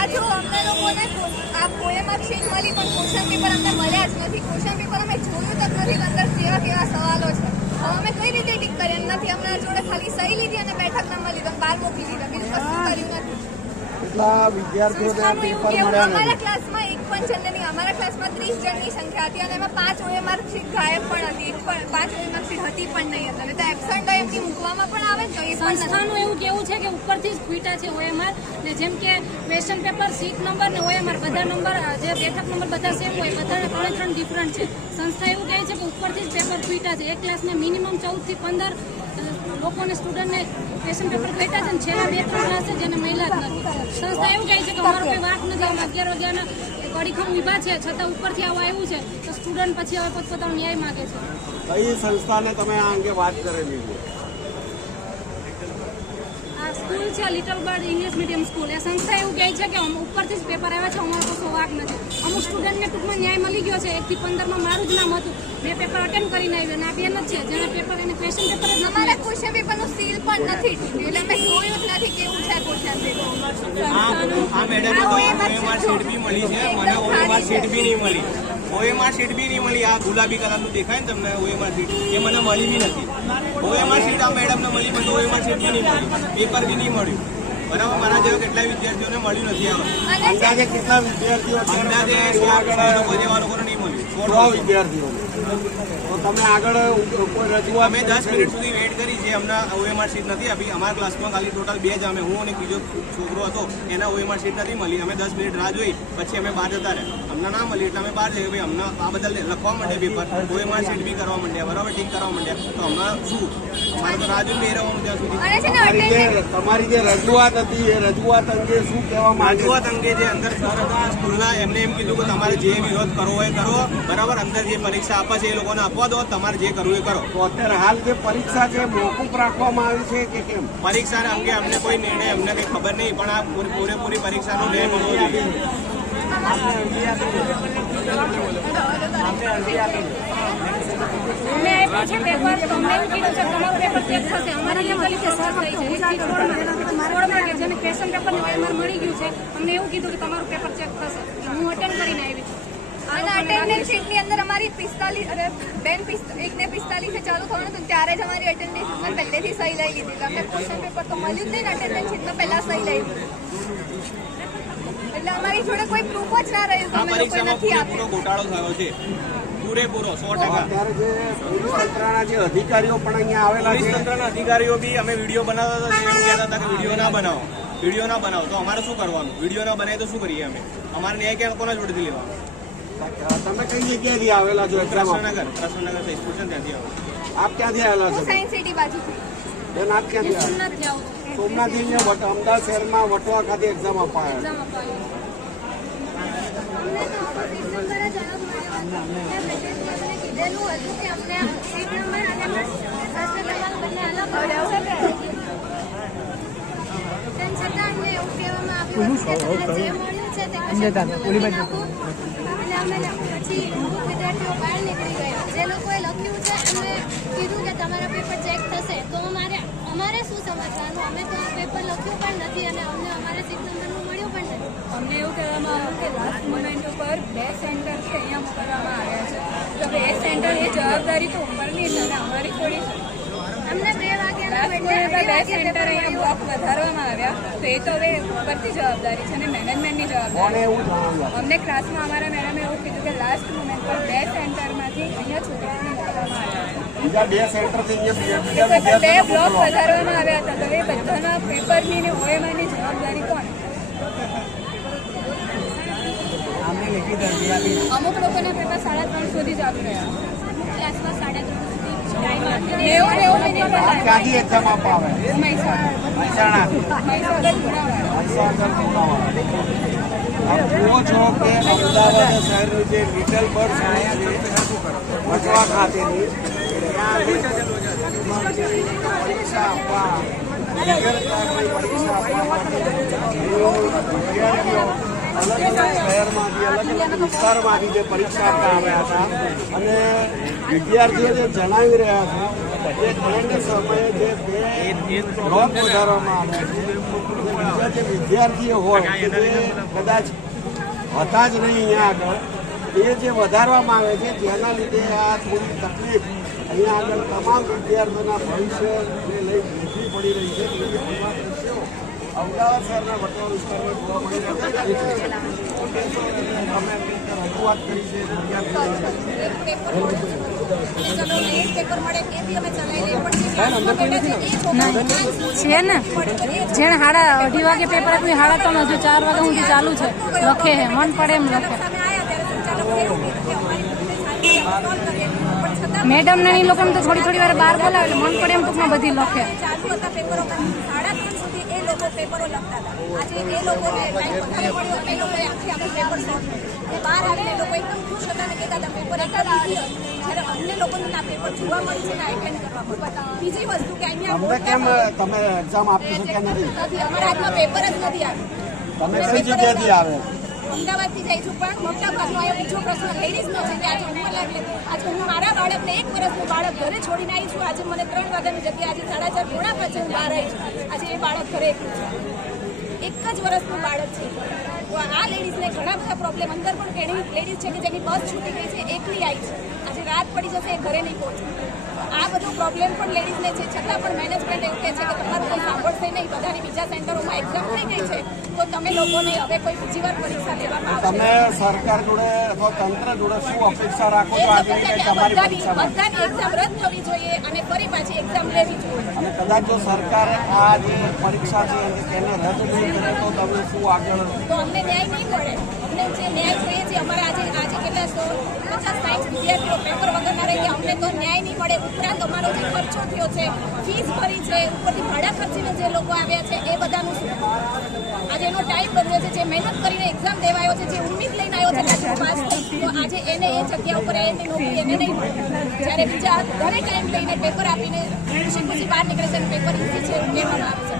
આ જો અમને લોકોને આ પોએમમાં શીટ મળી પણ ક્વેશ્ચન પેપર અમને મળ્યા જ નથી. ક્વેશ્ચન પેપર અમે જોયું તો જ નથી અંદર કેવા કેવા સવાલો છે. હવે અમે કઈ રીતે ટીક નથી અમને જોડે ખાલી સહી લીધી અને બેઠક નંબર લીધો. બહાર મોકલી દીધા બીજું કશું કર્યું નથી. એટલા વિદ્યાર્થીઓને પેપર મળ્યા અમારા ક્લાસમાં એક પણ જણને નહીં અમારા ક્લાસમાં ત્રીસ જણની સંખ્યા હતી અને એમાં પાંચ ઓએમઆર શીટ ગાયબ પણ હતી. પાંચ ઓએમઆર શીટ હતી પણ નહીં અંદર. પણ આવે સંસ્થાનું એવું કેવું છે કે ઉપરથી જ ફીટા છે ઓએમઆર ને જેમ કે ક્વેશ્ચન પેપર સીટ નંબર ને ઓએમઆર બધા નંબર જે બેઠક નંબર બધા સેમ હોય બધાને ત્રણે ત્રણ ડિફરન્ટ છે. સંસ્થા એવું કહે છે કે ઉપરથી જ પેપર ફીટા છે. એક ક્લાસમાં મિનિમમ ચૌદથી પંદર લોકોને સ્ટુડન્ટને ક્વેશ્ચન પેપર કહેતા છે ને છેલ્લા બે ત્રણ ક્લાસ છે જેને મહિલા જ નથી. સંસ્થા એવું કહે છે કે અમારો કોઈ વાંક નથી અમે અગિયાર વાગ્યાના એક અડીખમ વિભા છે છતાં ઉપરથી આવું આવ્યું છે તો સ્ટુડન્ટ પછી હવે પોતપોતાનો ન્યાય માગે છે. કઈ સંસ્થાને તમે આ અંગે વાત કરેલી છે? સ્કૂલ છે, little bird English medium school. એ સંસ્થા એવું કહે છે કે ઉપરથી જ પેપર આવ્યા છે, અમારો તો વાક નથી. સ્ટુડન્ટને ટૂંકમાં ન્યાય મળી ગયો છે. એકથી પંદરમાં મારું જ નામ હતું. મેં પેપર અટેન્ડ કરીને આવી અને આ બેન જ છે. જેને પેપર એને ક્વેશ્ચન પેપર જ અમારા ક્વેશ્ચન પેપરનું સીલ પણ નથી એટલે અમે જોયું જ નથી કેવું છે ક્વેશ્ચન પેપર આ મેડમ તો ઓએમઆર સીટ બી મળી છે. મને ઓએમઆર સીટ બી નહીં મળી. ઓએમઆર સીટ બી નહીં મળી. આ ગુલાબી કલરનું દેખાય ને તમને ઓએમઆર સીટ. એ મને મળી બી નથી. ઓએમઆર સીટ આ મેડમને મળી પણ ઓએમઆર સીટ બી નહીં મળી. પેપર બી નહીં મળ્યું. બરાબર મારા જેવા કેટલા વિદ્યાર્થીઓને મળ્યું નથી આ વખતે. અને છે અંદાજે કેટલા વિદ્યાર્થીઓ અંદાજે લોકો જેવા લોકોને નહીં મળ્યું. સો વિદ્યાર્થીઓ. તો તમે આગળ કોઈ રજૂઆત અમે દસ મિનિટ સુધી વેઇટ કરી છે હમણાં ઓએમઆર સીટ નથી આપી. અમારા ક્લાસમાં ખાલી ટોટલ બે જ અમે હું અને બીજો છોકરો હતો એના ઓએમઆર સીટ નથી મળી. અમે દસ મિનિટ રાહ જોઈ પછી અમે બહાર જતા રહ્યા. અમને ના મળી એટલે અમે બહાર જઈએ ભાઈ અમને આ બધા લખવા માંડ્યા પેપર ઓએમઆર સીટ બી કરવા માંડ્યા બરાબર ઠીક કરવા માંડ્યા. તો હમણાં શું? તમારી જે તમારી જે રજૂઆત હતી એ રજૂઆત અંગે શું કહેવા માંગે રજૂઆત અંગે જે અંદર સર હતા સ્કૂલના એમને એમ કીધું કે તમારે જે વિરોધ કરવો એ કરો. બરાબર? અંદર જે પરીક્ષા આપે છે એ લોકોને આપવા દો. તમારે જે કરવું એ કરો. તો અત્યારે હાલ જે પરીક્ષા છે મોકૂફ રાખવામાં આવી છે કે કેમ? પરીક્ષા અંગે અમને કોઈ નિર્ણય અમને કંઈ ખબર નહીં પણ આ પૂરેપૂરી પરીક્ષાનો નિર્ણય મળવો જોઈએ. અમને આપ્યું છે પેપર તો કીધું છે કે તમારું પેપર ચેક થશે. અમારી લીગલી પ્રોસેસ થઈ છે સોળમાં સોળમાં કે જેને ક્વેશ્ચન પેપર ઓએમઆર મળી ગયું છે અમને એવું કીધું કે તમારું પેપર ચેક થશે. હું અટેન્ડ કરીને આવી છું. અને અટેન્ડન્સ શીટની અંદર અમારી પિસ્તાલીસ બેન એક ને પિસ્તાલીસે ચાલુ થવાનું હતું ત્યારે જ અમારી અટેન્ડન્સ શીટમાં પહેલેથી સહી લઈ લીધી અમને ક્વેશ્ચન પેપર તો મળ્યું જ નહીં અટેન્ડન્સ શીટમાં પહેલા સહી લઈ લીધી. એટલે અમારી જોડે કોઈ પ્રૂફ જ ના રહ્યું આ લોકોએ પરીક્ષામાં નથી પૂરેપૂરો આપ્યું ગોટાળો થયો છે. પૂરેપૂરો સો ટકા. અત્યારે જે પોલીસ તંત્રના જે અધિકારીઓ પણ અહીંયા આવેલા પોલીસ છે તંત્રના અધિકારીઓ બી અમે વીડિયો બનાવતા હતા તે એમ કહેતા હતા કે વીડિયો ના બનાવો. વીડિયો ના બનાવો. તો અમારે શું કરવાનું? વીડિયો ના બનાવીએ તો શું કરીએ અમે? અમારે ન્યાય ક્યાં કોના જોડેથી લેવાનો? તમે કઈ જગ્યાએથી આવેલા છો એક્ઝામ આપવા? કૃષ્ણનગર કૃષ્ણનગર સ્કૂલ છે ને ત્યાંથી આવો. આપ ક્યાંથી આવેલા છો? સાયન્સ સિટી બાજુથી. બેન આપ ક્યાંથી આવેલા સોમનાથ જાઉં સોમનાથથી અહીંયા અમદાવાદ શહેરમાં વટવા ખાતે એક્ઝામ નંબર જ અને લોકોએ લખ્યું છે એમને કીધું કે તમારા પેપર ચેક થશે તો અમારે અમારે શું સમજવાનું અમે તો આ પેપર લખ્યું પણ નથી અને અમને અમારે સીટ નંબરનું મળ્યું પણ નથી. અમને એવું કહેવામાં આવ્યું કે લાસ્ટ મોમેન્ટ ઉપર બે સેન્ટર છે અહીંયા મોકલવામાં આવ્યા છે. તો બે સેન્ટર એ જવાબદારી તો ઉપરની છે અને અમારી થોડી અમને બે વાગે બે સેન્ટર અહીંયા બ્લોક વધારવામાં આવ્યા. તો એ તો હવે ઉપરથી જવાબદારી છે અને મેનેજમેન્ટની જવાબદારી. અમને ક્લાસમાં અમારા મેડમે એવું લાસ્ટ મોમેન્ટ પર બે સેન્ટરમાંથી અહીંયા છોકરાઓને આવ્યા બીજા બે સેન્ટરથી બીજા બે બ્લોક વધારવામાં આવ્યા હતા. તો એ બધાના પેપરની ને ઓએમઆઈની જવાબદારી કોણ? અમુક લોકોના પેપર સાડા ત્રણ સુધી ચાલુ રહ્યા ક્લાસમાં સાડા ત્રણ સુધી નેવું નેવું મિનિટ આપ એક્ઝામ આપવા આવે. મહીસાગર મહેસાણાથી મહીસાગર ગુણાવાડા મહીસાગર ગુનાવાડા. આપ જુઓ છો કે અમદાવાદ શહેરની જે લિટલ બર્ડ છે વચવા ખાતેની પરીક્ષા આપવા વિદ્યાર્થીઓ અલગ અલગ શહેરમાંથી અલગ અલગ વિસ્તારમાંથી જે પરીક્ષા આપવા આવ્યા હતા અને વિદ્યાર્થીઓ જે જણાવી રહ્યા છે જે વિદ્યાર્થીઓ હોય કદાચ હતા જ નહીં અહીંયા આગળ એ જે વધારવામાં આવે છે જેના લીધે આ થોડી તકલીફ અહીંયા આગળ તમામ વિદ્યાર્થીઓના ભવિષ્યને લઈ વેઠવી પડી રહી છે અમદાવાદ શહેરના વટવા વિસ્તારમાં જોવા મળી રહ્યા છે અમે રજૂઆત કરી છે છે ને? જેને હાડા અઢી વાગે પેપર આપ્યું, હાડા ત્રણ હજુ ચાર વાગે સુધી ચાલુ છે. લખે હે, મન પડે એમ લખે. મેડમ ને એ લોકોને તો થોડી થોડી વાર બહાર બોલાવે, એટલે મન પડે એમ ટૂંકમાં બધી લખે. લોકો પેપરો લખતા હતા. આજે એ લોકોને ટાઈમ વધારે એ લોકોએ આખી આખું પેપર કર્યું એ બહાર આવીને લોકો એકદમ ખુશ હતા અને કહેતા હતા પેપર એકદમ ઈઝી હતું જ્યારે અમને લોકોને ના પેપર જોવા મળ્યું છે ને એટેન્ડ કરવા મળ્યું બીજી વસ્તુ કે અહીંયા કેમ તમે એક્ઝામ આપી શક્યા નથી? નથી. અમારા હાથમાં પેપર જ નથી આવ્યું. તમે કઈ જગ્યાએથી આવે? અમદાવાદથી જઈ છું, પણ મોટા ભાગનો આવ્યો બીજો પ્રશ્ન લેડીઝનો છે કે આજે ઉંમર લાગે આજે હું મારા બાળકને એક વર્ષનું બાળક ઘરે છોડીને આવી છું. આજે મને ત્રણ વાગ્યાની જગ્યાએ આજે સાડા ચાર પોણા પાંચે હું બહાર આવી છું. આજે એ બાળક ઘરે એકલું છે. એક જ વર્ષનું બાળક છે. આ લેડીઝને ઘણા બધા પ્રોબ્લેમ અંદર પણ ઘણી લેડીઝ છે કે જેની બસ છૂટી ગઈ છે, એકલી આવી છે. આજે રાત પડી જશે, એ ઘરે નહીં પહોંચે. આ બધો પ્રોબ્લેમ પણ લેડીઝને છે. છતાં પણ મેનેજમેન્ટ એવું કહે છે કે તમારું કોઈ સાંભળશે નહીં. બધાની બીજા સેન્ટરોમાં એક્ઝામ થઈ ગઈ છે. તો તમે લોકોને હવે કોઈ બીજી વાર પરીક્ષા લેવામાં તમે સરકાર જોડે અથવા તંત્ર જોડે શું અપેક્ષા રાખો છો? આજે તમારી બધાની એક્ઝામ રદ થવી જોઈએ અને ફરી પાછી એક્ઝામ લેવી જોઈએ. અને કદાચ જો સરકાર આ જે પરીક્ષા છે તેને રદ નહીં કરે તો તમે શું આગળ? તો અમને ન્યાય નહીં મળે. અમને જે ન્યાય જોઈએ છે અમારા આજે આજે કેટલા સો પચાસ સાઠ વિદ્યાર્થીઓ કરે કે અમને તો ન્યાય નહીં મળે, ઉપરાંત અમારો જે ખર્ચો થયો છે ફીસ ભરી છે, ઉપરથી ભાડા ખર્ચીને જે લોકો આવ્યા છે, એ બધાનું શું? આજે એનો ટાઈમ બન્યો છે, જે મહેનત કરીને એક્ઝામ દેવાયો છે, જે ઉમ્મીદ લઈને આવ્યો છે, કે પાસ આજે એને એ જગ્યા ઉપર એને નોકરી એને નહીં મળે. જ્યારે બીજા ઘરે ટાઈમ લઈને પેપર આપીને ખુશી ખુશી બહાર નીકળે છે પેપર ઇઝી છે કહેવામાં આવે છે.